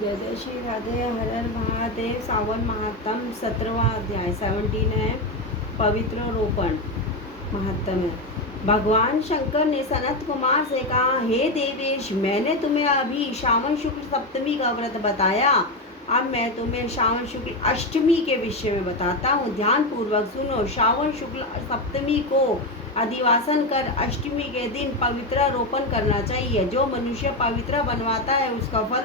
जय जय श्री राधे। हर हर महादेव। सावन महात्म 17वां अध्याय 17 है। पवित्र रोपण महात्म है। भगवान शंकर ने सनत कुमार से कहा, हे देवेश, मैंने तुम्हें अभी श्रावण शुक्ल सप्तमी का व्रत बताया। अब मैं तुम्हें श्रावण शुक्ल अष्टमी के विषय में बताता हूँ। ध्यान पूर्वक सुनो। श्रावण शुक्ल सप्तमी को अधिवासन कर अष्टमी के दिन पवित्र रोपण करना चाहिए। जो मनुष्य पवित्र बनवाता है उसका फल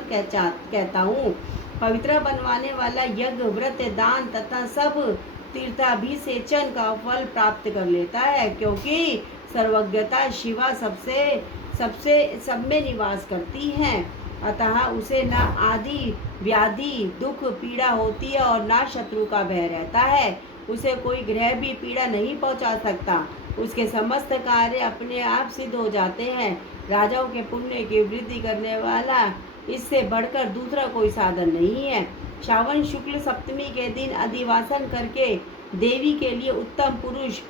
कहता हूँ। पवित्र बनवाने वाला यज्ञ, व्रत, दान तथा सब तीर्थाभिषेचन का फल प्राप्त कर लेता है, क्योंकि सर्वज्ञता शिवा सब में निवास करती है। अतः उसे न आदि व्याधि दुख पीड़ा होती है और न शत्रु का भय रहता है। उसे कोई ग्रह भी पीड़ा नहीं पहुंचा सकता। उसके समस्त कार्य अपने आप सिद्ध हो जाते हैं। राजाओं के पुण्य की वृद्धि करने वाला इससे बढ़कर दूसरा कोई साधन नहीं है। श्रावण शुक्ल सप्तमी के दिन अधिवासन करके देवी के लिए उत्तम पुष्प,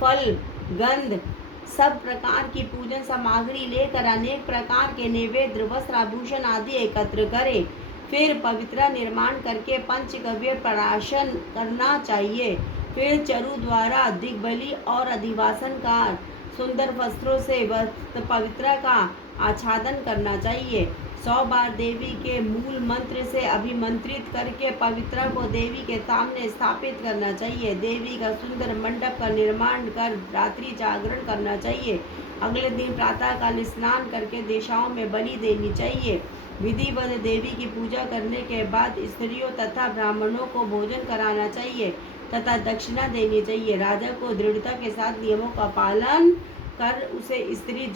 फल, गंध, सब प्रकार की पूजन सामग्री लेकर अनेक प्रकार के नैवेद्य, वस्त्र, आभूषण आदि एकत्र करें। फिर पवित्र निर्माण करके पंचगव्य प्राशन करना चाहिए। फिर चरु द्वारा दिग्बली और अधिवासन का सुंदर वस्त्रों से पवित्र का आच्छादन करना चाहिए। 100 बार देवी के मूल मंत्र से अभिमंत्रित करके पवित्र को देवी के सामने स्थापित करना चाहिए। देवी का सुंदर मंडप का निर्माण कर रात्रि जागरण करना चाहिए। अगले दिन प्रातःकाल स्नान करके दिशाओं में बलि देनी चाहिए। विधिवत देवी की पूजा करने के बाद स्त्रियों तथा ब्राह्मणों को भोजन कराना चाहिए तथा दक्षिणा देनी चाहिए। राजा को दृढ़ता के साथ नियमों का पालन कर उसे स्त्री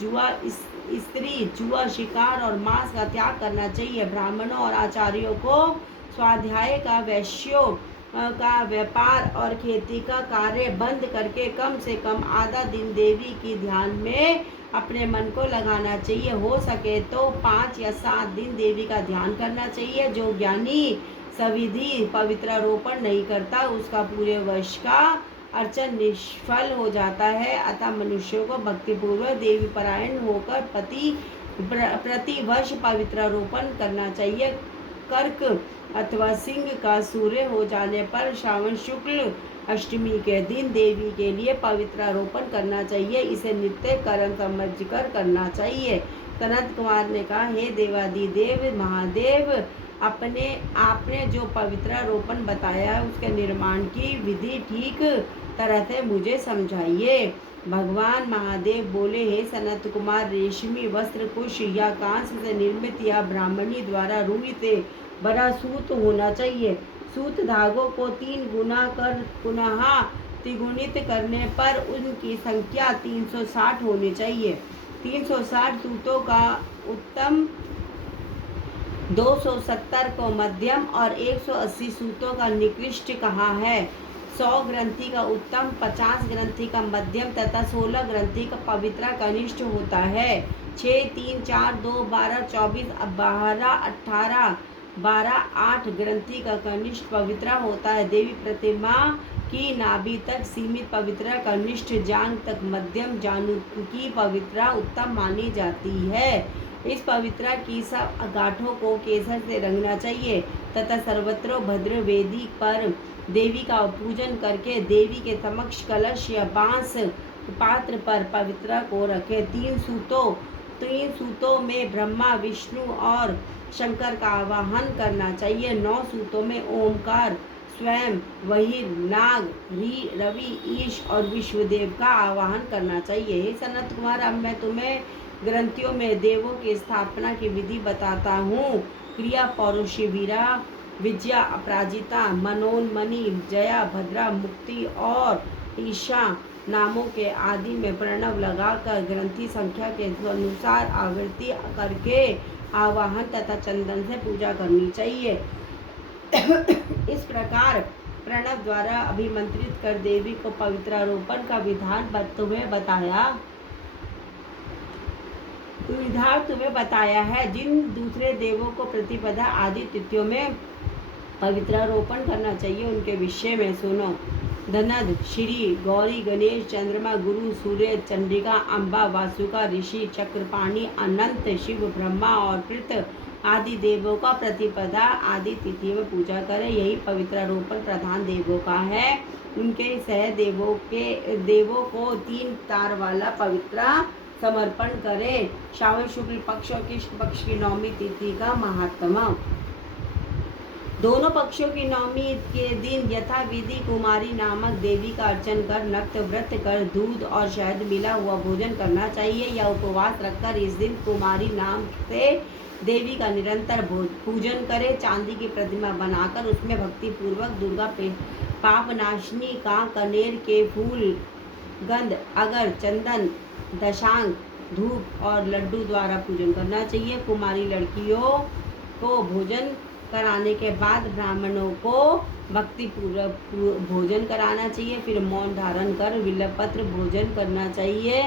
जुआ, शिकार और मांस का त्याग करना चाहिए। ब्राह्मणों और आचार्यों को स्वाध्याय का, वैश्यों का व्यापार और खेती का कार्य बंद करके कम से कम आधा दिन देवी की ध्यान में अपने मन को लगाना चाहिए। हो सके तो 5 या 7 दिन देवी का ध्यान करना चाहिए। जो ज्ञानी सविधि पवित्र रोपण नहीं करता उसका पूरे वर्ष का अर्चन निष्फल हो जाता है। अतः मनुष्यों को भक्तिपूर्वक देवी परायण होकर प्रति वर्ष पवित्र रोपण करना चाहिए। कर्क अथवा सिंह का सूर्य हो जाने पर श्रावण शुक्ल अष्टमी के दिन देवी के लिए पवित्र रोपण करना चाहिए। इसे नित्य कर्म समझकर करना चाहिए। सनत कुमार ने कहा, हे देवादिदेव महादेव, आपने जो पवित्र रोपण बताया है उसके निर्माण की विधि ठीक तरह से मुझे समझाइए। भगवान महादेव बोले, हे सनत कुमार, रेशमी वस्त्र कुश या कांस से निर्मित या ब्राह्मणी द्वारा रुई से बड़ा सूत होना चाहिए। सूत धागों को 3 गुना कर पुनः तिगुणित करने पर उनकी संख्या 360 होनी चाहिए। 360 सूतों का उत्तम, 270 को मध्यम और 180 सूतों का निकृष्ट कहा है। 100 ग्रंथि का उत्तम, 50 ग्रंथि का मध्यम तथा 16 ग्रंथि का पवित्र कनिष्ठ होता है। 6, 3, 4, 2, 12, 24, 12, 18, 12, 8 ग्रंथि का कनिष्ठ पवित्र होता है। देवी प्रतिमा की नाभि तक सीमित पवित्र कनिष्ठ, जांघ तक मध्यम, जानु की पवित्र उत्तम मानी जाती है। इस पवित्र की सब गांठों को केसर से रंगना चाहिए तथा सर्वत्र भद्र वेदी पर देवी का पूजन करके देवी के समक्ष कलश या बांस पात्र पर पवित्र को रखे। 3 सूतों में ब्रह्मा, विष्णु और शंकर का आवाहन करना चाहिए। 9 सूतों में ओमकार, स्वयं, वही, नाग, रवि, ईश और विश्वदेव का आवाहन करना चाहिए। हे सनत कुमार, अब मैं तुम्हें ग्रंथियों में देवों की स्थापना की विधि बताता हूँ। क्रिया पौरुषी, वीरा, विजया, अपराजिता, मनोन्मणि, जया, भद्रा, मुक्ति और ईशा नामों के आदि में प्रणव लगाकर ग्रंथि संख्या के अनुसार आवृत्ति करके आवाहन तथा चंदन से पूजा करनी चाहिए। इस प्रकार प्रणव द्वारा अभिमंत्रित कर देवी को पवित्र रोपण का विधान तुम्हें बताया है। जिन दूसरे देवों को प्रतिपदा आदि तिथियों में पवित्र रोपण करना चाहिए उनके विषय में सुनो। धनद, श्री गौरी, गणेश, चंद्रमा, गुरु, सूर्य, चंद्रिका, अम्बा, वासुका, ऋषि, चक्रपाणी, अनंत, शिव, ब्रह्मा और कृत आदि देवों का प्रतिपदा आदि तिथि में पूजा करें। यही पवित्रारोपण प्रधान देवों का है। उनके सह देवों को 3 तार वाला पवित्रा समर्पण करें। श्रावण शुक्ल पक्ष और कृष्ण पक्ष की नवमी तिथि का महात्मा। दोनों पक्षों की नवमी के दिन यथा विधि कुमारी नामक देवी का अर्चन कर, नक्त व्रत कर, दूध और शहद मिला हुआ भोजन करना चाहिए या उपवास रखकर इस दिन कुमारी नाम से देवी का निरंतर पूजन करें। चांदी की प्रतिमा बनाकर उसमें भक्ति पूर्वक दुर्गा पाप नाशनी का कनेर के फूल, गंध, अगर, चंदन, दशांग, धूप और लड्डू द्वारा पूजन करना चाहिए। कुमारी लड़कियों को भोजन कराने के बाद ब्राह्मणों को भक्ति पूर्वक भोजन कराना चाहिए। फिर मौन धारण कर बिल्वपत्र भोजन करना चाहिए।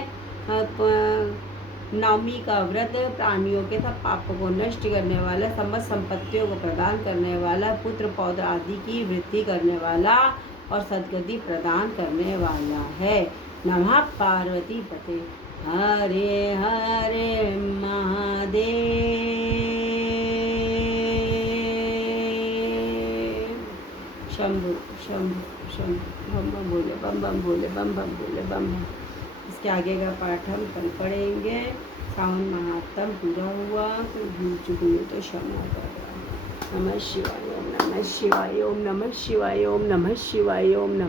नवमी का व्रत प्राणियों के सब पापों को नष्ट करने वाला, समस्त संपत्तियों को प्रदान करने वाला, पुत्र पौत्र आदि की वृद्धि करने वाला और सद्गति प्रदान करने वाला है। नमः पार्वती पते। हरे हरे महादेव। शंभु शंभु शंभु। बम बम बोले, बम बम बोले, बम बम बोले, बम बम। इसके आगे का पाठ हम कल पढ़ेंगे। सावन महात्म पूरा हुआ तो भूल चुकी हूँ तो क्षमा करना। नमः शिवाय ओम नमः शिवाय ओम नमः शिवाय ओम नमः शिवाय ओम नमः।